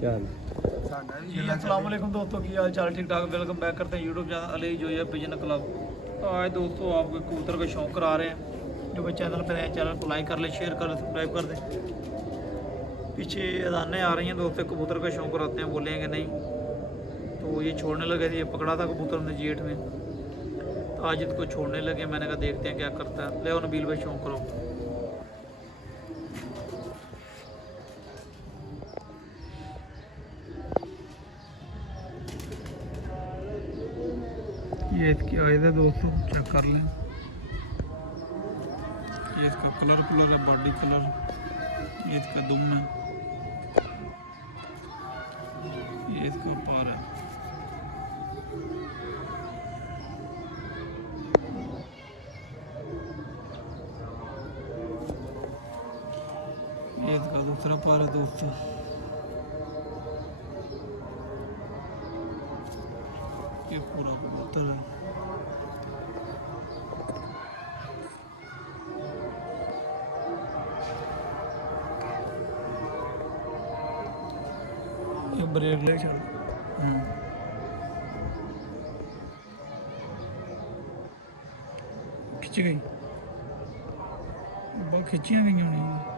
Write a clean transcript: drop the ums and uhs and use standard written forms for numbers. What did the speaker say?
चल जी अस्सलाम वालेकुम दोस्तों, की हाल चाल? ठीक ठाक। वेलकम बैक करते हैं यूट्यूब चैनल अली जो है पिजन क्लब। तो आज दोस्तों आपको कबूतर का शौक़ करा रहे हैं। जो भाई चैनल पर हैं चैनल को लाइक कर लें, शेयर कर लें, सब्सक्राइब कर दें। पीछे अदानें आ रही हैं दोस्तों, कबूतर का शौक़ कराते हैं, बोले हैं कि नहीं। तो ये छोड़ने लगे थे, ये पकड़ा था कबूतर हमने जेठ में, तो आज इसको छोड़ने लगे। मैंने कहा देखते हैं क्या करता है। ले नबील भाई शौक़ करो। ये इसकी आयत है दोस्तों, चेक कर लें। ये इसका कलर है, बॉडी कलर। ये इसका दुम है, ये इसके ऊपर है। ये इसका दूसरा पार है दोस्तों। ये पूरा कबूतर है। ये ब्रेक ले चल। खिंच गई, बहुत खिंचियाँ गई होनी।